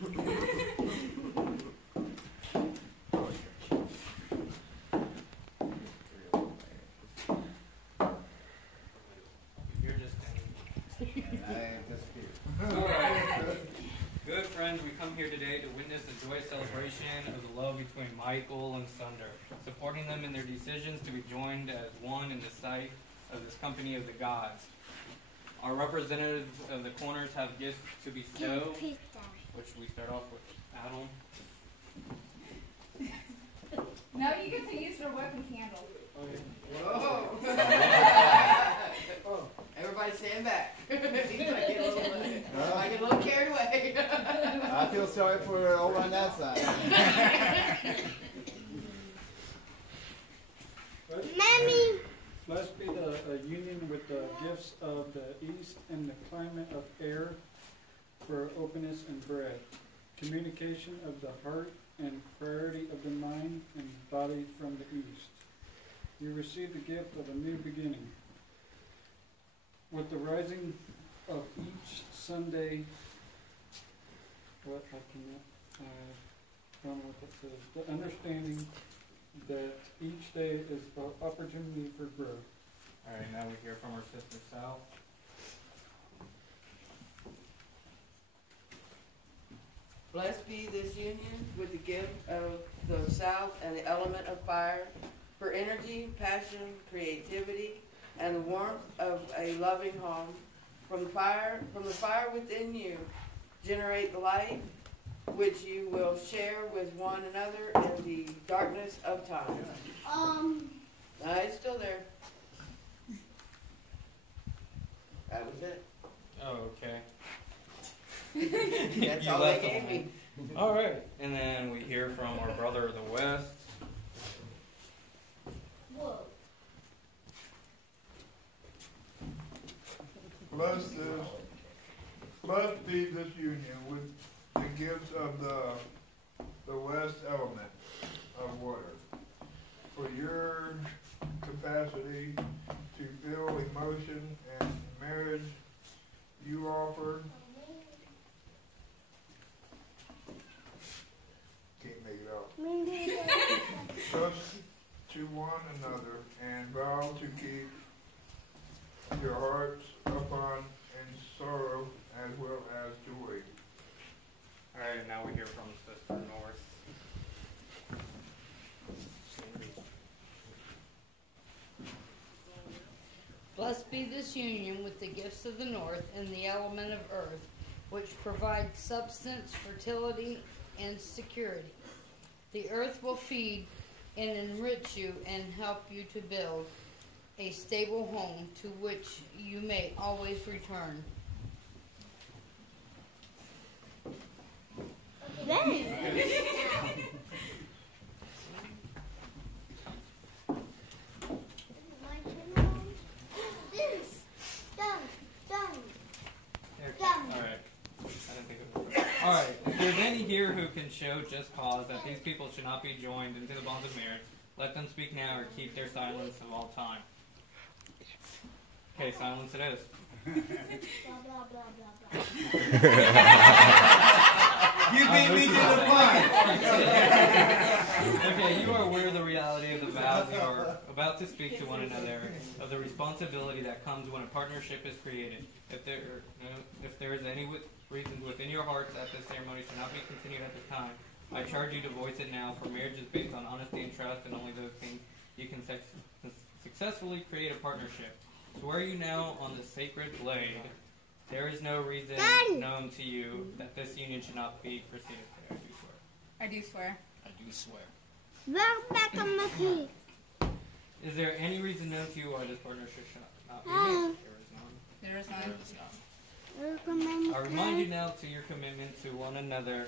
You're just Alright. Good friends, we come here today to witness the joyous celebration of the love between Michael and Sunder, supporting them in their decisions to be joined as one in the sight of this company of the gods. Our representatives of the corners have gifts to bestow, which we start off with Adam. No, you get to use your weapon candle. Whoa! Everybody stand back. I get a little carried away. I feel sorry for over on that side. Mommy! Blessed be the union with the gifts of the east and the climate of air for openness and bread, communication of the heart and clarity of the mind and body from the east. You receive the gift of a new beginning. With the rising of each Sunday, I don't know what that says, the understanding that each day is an opportunity for growth. Alright, now we hear from our sister Sal. Blessed be this union with the gift of the south and the element of fire for energy, passion, creativity, and the warmth of a loving home. From the fire within you, generate the light which you will share with one another in the darkness of time. It's still there. That was it. Oh, okay. That's all they gave me. Alright, and then we hear from our brother of the West. Whoa. Blessed be this union with the gifts of the West element of water, for your capacity to feel emotion and marriage you offer. Can't make it out. Trust to one another and vow to keep your hearts upon in sorrow as well as joy. Alright, now we hear from Sister North. Blessed be this union with the gifts of the north and the element of earth, which provides substance, fertility, and security. The earth will feed and enrich you and help you to build a stable home to which you may always return. Alright, if there's any here who can show just cause that these people should not be joined into the bonds of marriage, let them speak now or keep their silence of all time. Okay, silence it is. You beat me to the punch! Okay, you are aware of the reality of the vows you are about to speak to one another, of the responsibility that comes when a partnership is created. If there is any reasons within your hearts that this ceremony should not be continued at this time, I charge you to voice it now, for marriage is based on honesty and trust, and only those things you can successfully create a partnership. Swear you now on the sacred blade, there is no reason known to you that this union should not be proceeded. I do swear. I do swear. I do swear. Back on the key. Is there any reason known to you why this partnership should not be made? There is none. I remind you now to your commitment to one another,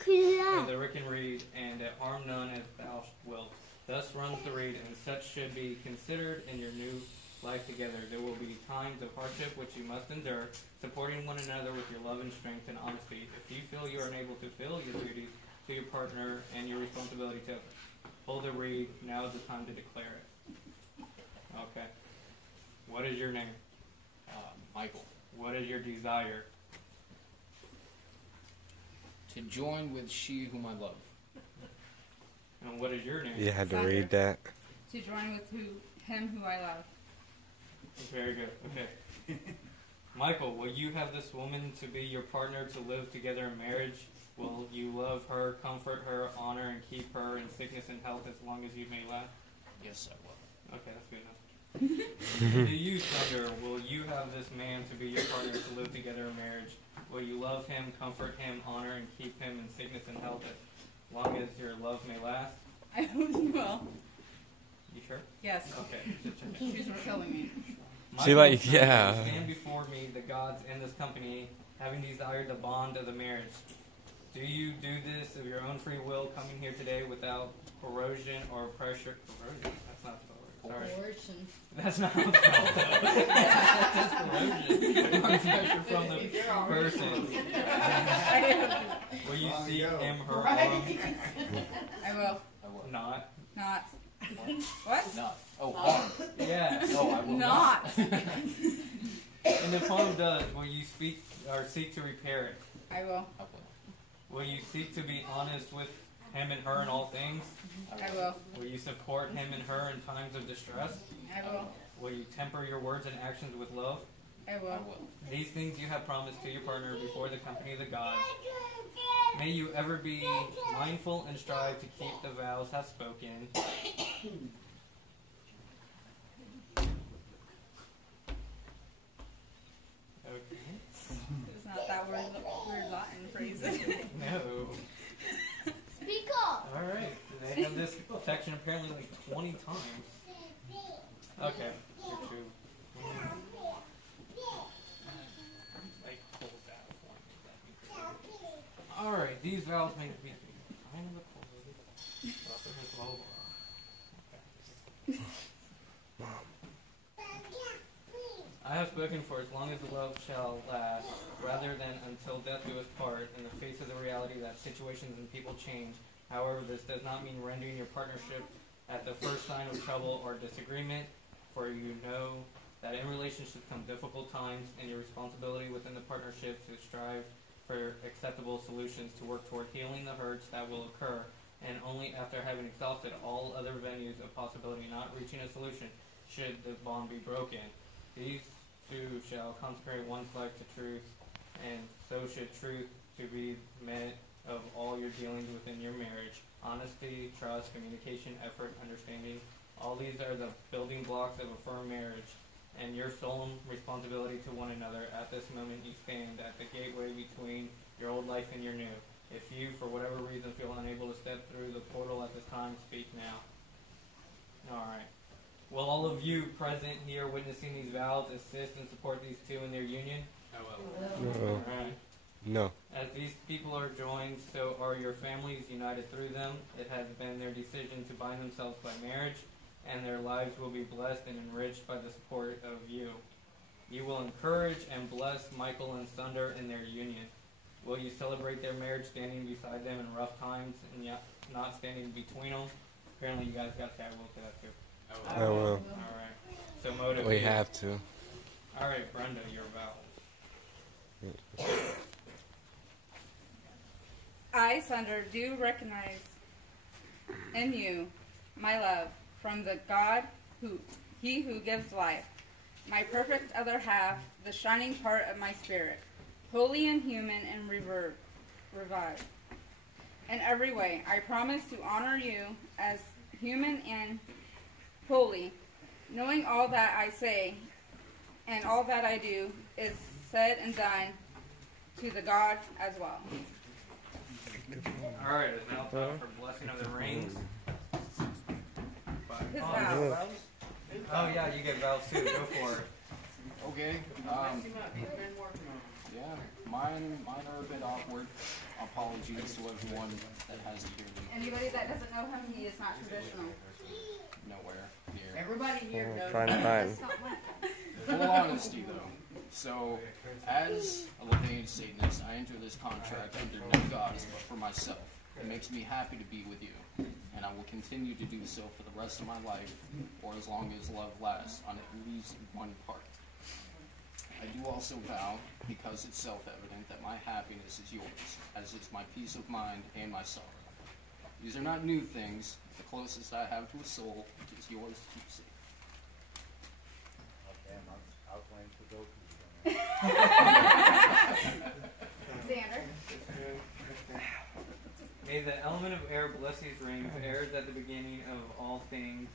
as the Rick and read, and that harm none as thou wilt. Thus runs the reed, and such should be considered in your new life together. There will be times of hardship which you must endure, supporting one another with your love and strength and honesty. If you feel you are unable to fulfill your duties to your partner and your responsibility to hold the reed, now is the time to declare it. Okay. What is your name? Michael. What is your desire? To join with she whom I love. And what is your name? You had to Sandra. read that. To join with him who I love. Very good. Okay. Michael, will you have this woman to be your partner to live together in marriage? Will you love her, comfort her, honor, and keep her in sickness and health as long as you may last? Yes, I will. Okay, that's good enough. Do you, Thunder, will you have this man to be your partner to live together in marriage? Will you love him, comfort him, honor, and keep him in sickness and health as long as your love may last? I hope you will. You sure? Yes. Okay. Just checking. She's killing me. She like, Michael, yeah. Stand before me, the gods and this company, having desired the bond of the marriage. Do you do this of your own free will, coming here today without corrosion or pressure? Corrosion? That's not the word. Sorry. Coercion. That's not what it's corrosion. Or pressure from the person. Will you seek him, her, or I will. not? Not. What? Not. Oh, harm. Yes. No, I will Not. And if harm does, will you speak or seek to repair it? I will. I will. Will you seek to be honest with him and her in all things? I will. Will you support him and her in times of distress? I will. Will you temper your words and actions with love? I will. I will. These things you have promised to your partner before the company of the gods. May you ever be mindful and strive to keep the vows have spoken. Okay. It's not that weird Latin phrases. No. Speak up. Alright. They have this section apparently like 20 times. Okay. Your two. Like, hold that for me. Alright, these vows may be kind of I have spoken for as long as the love shall last, rather than until death do us part, in the face of the reality that situations and people change. However, this does not mean rendering your partnership at the first sign of trouble or disagreement, for you know that in relationships come difficult times, and your responsibility within the partnership to strive for acceptable solutions to work toward healing the hurts that will occur, and only after having exhausted all other venues of possibility not reaching a solution should the bond be broken. These two shall consecrate one's life to truth, and so should truth to be met of all your dealings within your marriage. Honesty, trust, communication, effort, understanding. All these are the building blocks of a firm marriage, and your solemn responsibility to one another. At this moment you stand at the gateway between your old life and your new. If you, for whatever reason, feel unable to step through the portal at this time, speak now. Alright. Will all of you present here witnessing these vows assist and support these two in their union? I will. No. Alright. No. As these people are joined, so are your families united through them. It has been their decision to bind themselves by marriage, and their lives will be blessed and enriched by the support of you. You will encourage and bless Michael and Sunder in their union. Will you celebrate their marriage standing beside them in rough times and yet not standing between them? Apparently you guys got that. I will do that too. I will. Alright. So motivate. We have to. Alright, Brenda, your vows. I, Sunder, do recognize in you my love from the God he who gives life, my perfect other half, the shining part of my spirit, holy and human and revived. In every way, I promise to honor you as human and holy, knowing all that I say and all that I do is said and done to the God as well. Alright, it's now time for blessing of the rings. His vows. Oh yeah, you get vows too. Go for it. Okay. Yeah, mine are a bit awkward. Apologies to everyone that has to hear me. Anybody that doesn't know him, he is not traditional. Nowhere near. Everybody here knows. Trying to find. Full honesty, though. So, as a Lithuanian Satanist, I enter this contract under no gods but for myself. It makes me happy to be with you, and I will continue to do so for the rest of my life, or as long as love lasts, on at least one part. I do also vow, because it's self-evident, that my happiness is yours, as as it's my peace of mind and my sorrow. These are not new things. The closest I have to a soul is yours to keep safe. I'll claim to go. Xander. May the element of air bless these rings. Air is at the beginning of all things,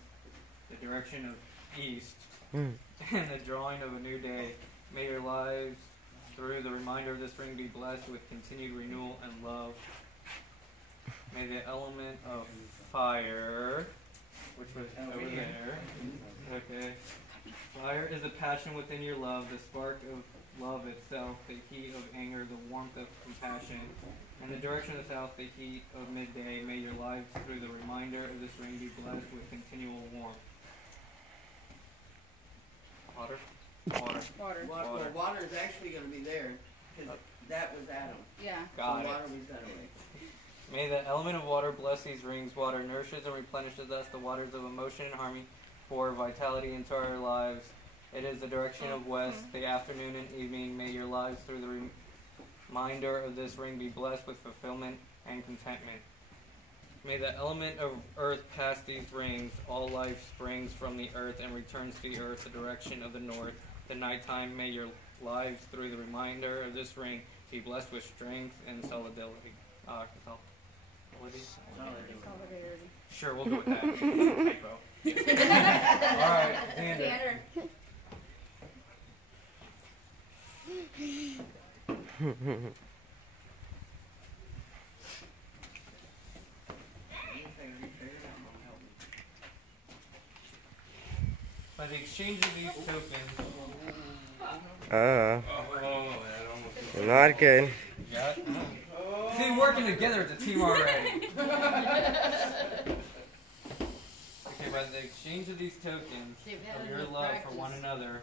the direction of east, and the drawing of a new day. May your lives, through the reminder of this ring, be blessed with continued renewal and love. May the element of fire, which was over there. Okay. Fire is a passion within your love, the spark of love itself, the heat of anger, the warmth of compassion. In the direction of the south, the heat of midday. May your lives, through the reminder of this ring, be blessed with continual warmth. Water? Water. Well, water is actually going to be there, because that was Adam. Yeah. Got So it. water was that away. May the element of water bless these rings. Water nourishes and replenishes us, the waters of emotion and harmony pour vitality into our lives. It is the direction of west, the afternoon and evening. May your lives, through the reminder of this ring, be blessed with fulfillment and contentment. May the element of earth pass these rings. All life springs from the earth and returns to the earth, the direction of the north. The nighttime, may your lives, through the reminder of this ring, be blessed with strength and solidarity. Solidarity. Sure, we'll go with that. Typo. All right, Xander. By the exchange of these tokens. Not good. Yeah. See, working together as a team already. Okay, by the exchange of these tokens of your love for one another,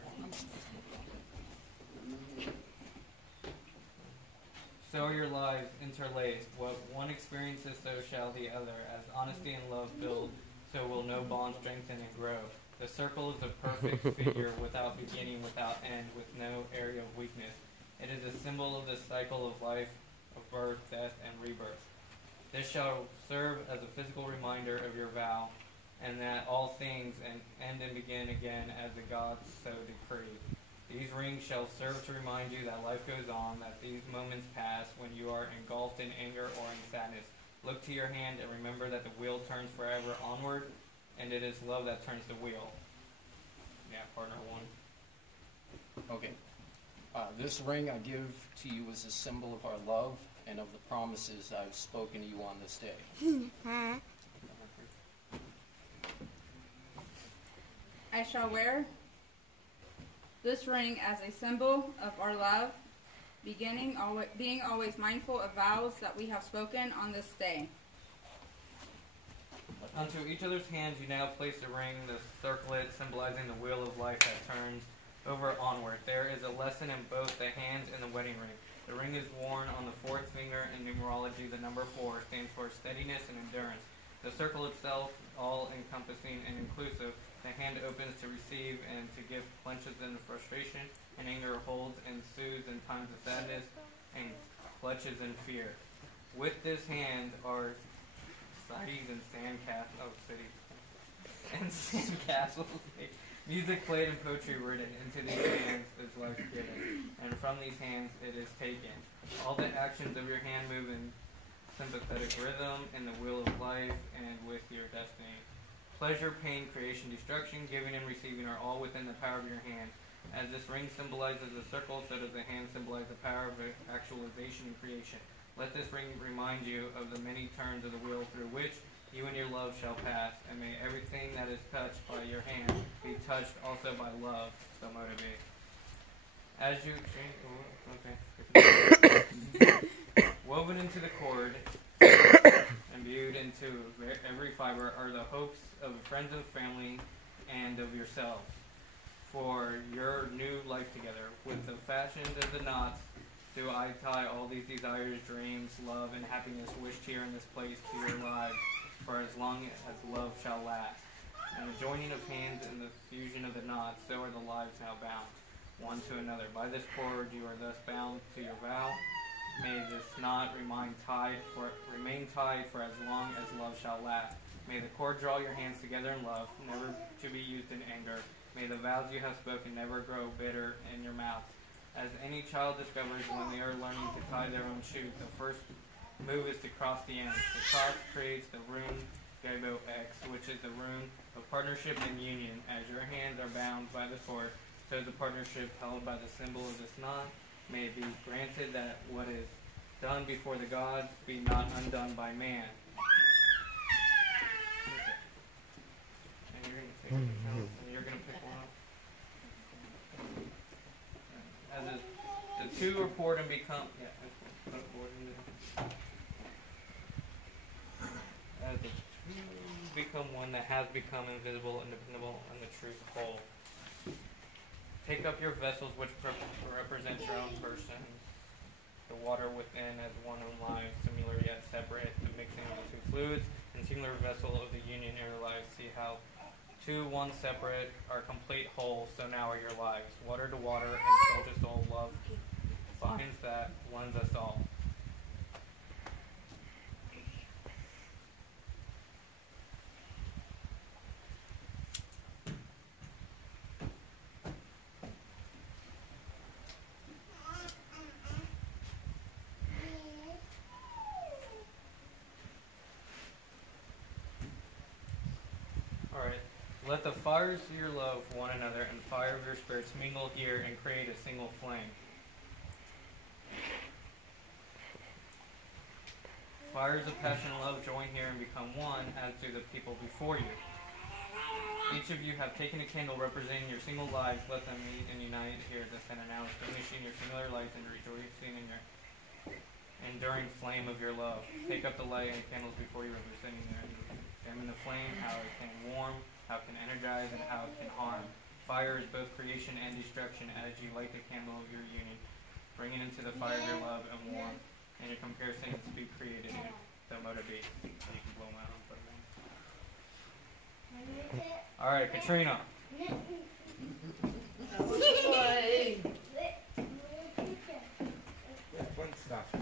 so are your lives interlaced. What one experiences, so shall the other. As honesty and love build, so will no bond strengthen and grow. The circle is a perfect figure, without beginning, without end, with no area of weakness. It is a symbol of the cycle of life, of birth, death, and rebirth. This shall serve as a physical reminder of your vow, and that all things end and begin again as the gods so decree. These rings shall serve to remind you that life goes on, that these moments pass when you are engulfed in anger or in sadness. Look to your hand and remember that the wheel turns forever onward, and it is love that turns the wheel. Yeah, partner one. Okay. This ring I give to you as a symbol of our love and of the promises I've spoken to you on this day. I shall wear this ring as a symbol of our love, being always mindful of vows that we have spoken on this day. Unto each other's hands you now place a ring, the circlet symbolizing the wheel of life that turns over onward. There is a lesson in both the hands and the wedding ring. The ring is worn on the fourth finger. In numerology, the number 4 stands for steadiness and endurance. The circle itself, all-encompassing and inclusive. The hand opens to receive and to give, clenches in frustration and anger, holds and soothes in times of sadness, and clutches in fear. With this hand are cities and sandcastles. Music played and poetry written. Into these hands is life given, and from these hands it is taken. All the actions of your hand move in sympathetic rhythm in the wheel of life and with your destiny. Pleasure, pain, creation, destruction, giving and receiving are all within the power of your hand. As this ring symbolizes the circle, so does the hand symbolize the power of actualization and creation. Let this ring remind you of the many turns of the wheel through which you and your love shall pass, and may everything that is touched by your hand be touched also by love, so motivate. As you exchange, woven into the cord, imbued into every fiber are the hopes of friends and family and of yourselves for your new life together. With the fashions of the knots, do I tie all these desires, dreams, love, and happiness wished here in this place to your lives, for as long as love shall last. And the joining of hands and the fusion of the knots, so are the lives now bound, one to another. By this cord you are thus bound to your vow, may this knot remain tied for as long as love shall last. May the cord draw your hands together in love, never to be used in anger. May the vows you have spoken never grow bitter in your mouth. As any child discovers when they are learning to tie their own shoes, the first move is to cross the ends. The cross creates the rune Gabo X, which is the rune of partnership and union. As your hands are bound by the cord, so is the partnership held by the symbol of this knot. May it be granted that what is done before the gods be not undone by man. And you're going to take it out, and you're going to pick one up. As the two report and become, as the two become one that has become invisible, independable, and the truth whole. Take up your vessels which represent your own persons, the water within as one own life, similar yet separate, the mixing of the two fluids, and singular vessel of the union in your lives. See how two, one separate, are complete whole, so now are your lives. Water to water and soul to soul, love binds that ones us all. Let the fires of your love one another and the fire of your spirits mingle here and create a single flame. Fires of passion and love join here and become one, as do the people before you. Each of you have taken a candle representing your single lives. Let them meet and unite here at the center now, extinguishing your singular lights and rejoicing in your enduring flame of your love. Take up the light and candles before you representing there. Examine the flame, how it can warm, how it can energize, and how it can harm. Fire is both creation and destruction as you light the candle of your union. Bring it into the fire of your love and warm, and your comparison to be created in the motor be. You can blow them out and put them in. Alright, Katrina. Fun stuff.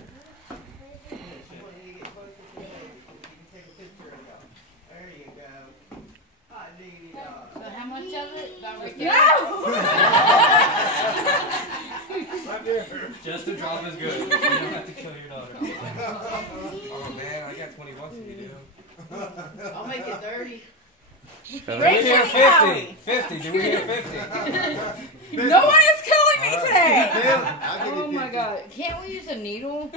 So how much of it? About right there? No! Just a drop is good. You don't have to kill your daughter. Oh man, I got 20 bucks if you do. I'll make it 30. Did we hear 50? 50. Did we hear 50? No one is killing me today. Oh my god. Can't we use a needle?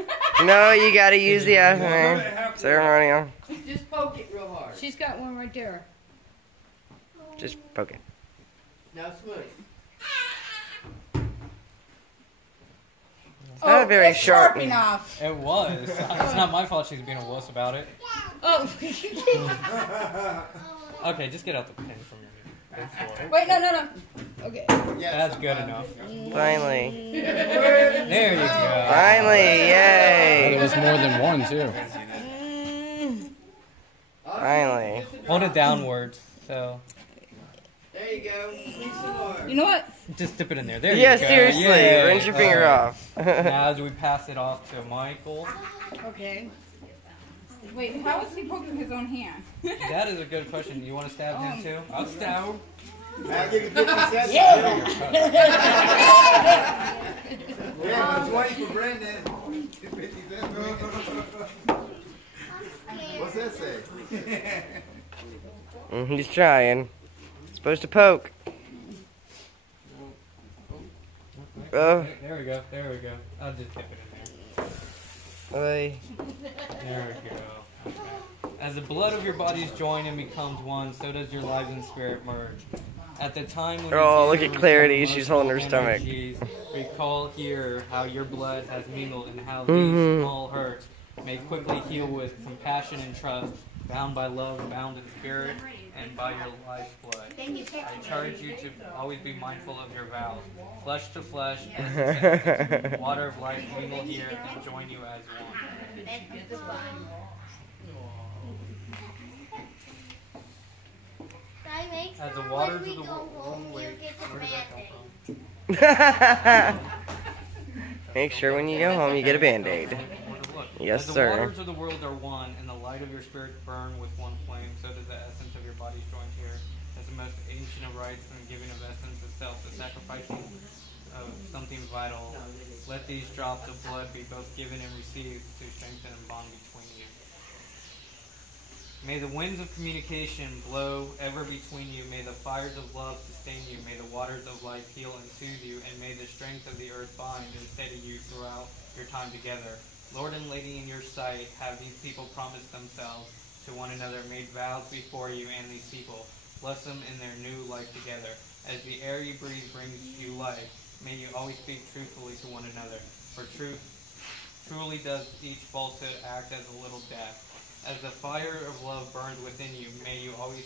No, you gotta use the ceremonial. Just poke it real hard. She's got one right there. Just poke it. Now smooth. It's not very it's sharp. enough. It was. It's not my fault she's being a wuss about it. Oh. Okay, just get out the pen from your Wait, no. Okay. That's good enough. Finally. There you go. Finally, yay. It was more than one, too. Finally. Hold it downwards. So. There you go. Need some more. You know what? Just dip it in there. There Yeah, you go. seriously. Yay. Rinse your finger off. Now as we pass it off to Michael. Okay. Wait, how is he poking his own hand? That is a good question. You want to stab him too? I'll stab him. I'll give you 50 cents. Yeah. Yeah, 20 for Brenda. 50 cents. What's that say? He's trying. Supposed to poke. Oh. There we go. There we go. I'll just dip it in there. Oy. There we go. Okay. As the blood of your bodies join and becomes one, so does your lives and spirit merge. At the time when Oh, you look enter at Clarity. into She's holding her stomach. energies, recall here how your blood has mingled and how these small hurts may quickly heal with compassion and trust, bound by love, bound in spirit, and by your life's blood. I charge you to always be mindful of your vows. Flesh to flesh, as the senses, water of life mingle here and join you as one. As the waters of the home, you wait, get the where did that come bad from? Make sure when you go home you get a Band-Aid. Yes, As the sir. waters of the world are one, and the light of your spirit burn with one flame, so does the essence of your bodies joined here. As the most ancient of rites and the giving of essence of self, the sacrificing of something vital. Let these drops of blood be both given and received to strengthen a bond between you. May the winds of communication blow ever between you. May the fires of love sustain you. May the waters of life heal and soothe you. And may the strength of the earth bind and steady you throughout your time together. Lord and Lady, in your sight, have these people promised themselves to one another, made vows before you and these people. Bless them in their new life together. As the air you breathe brings you life, may you always speak truthfully to one another. For truly does each falsehood act as a little death. As the fire of love burns within you, may you always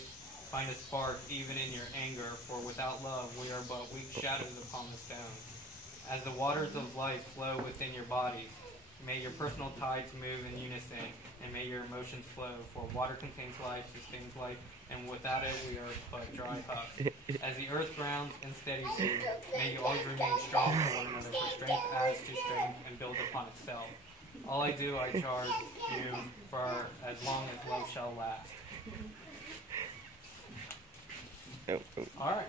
find a spark even in your anger, for without love we are but weak shadows upon the stones. As the waters of life flow within your bodies, may your personal tides move in unison, and may your emotions flow, for water contains life, sustains life, and without it we are but dry husk. As the earth grounds and steadies you, may you always remain strong for one another, for strength adds to strength and builds upon itself. All I do, I charge you for as long as love shall last. Alright.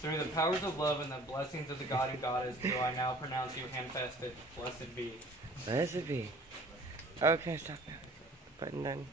Through the powers of love and the blessings of the God and Goddess, do I now pronounce you handfasted, blessed be. Blessed be. Okay, stop now. Button done.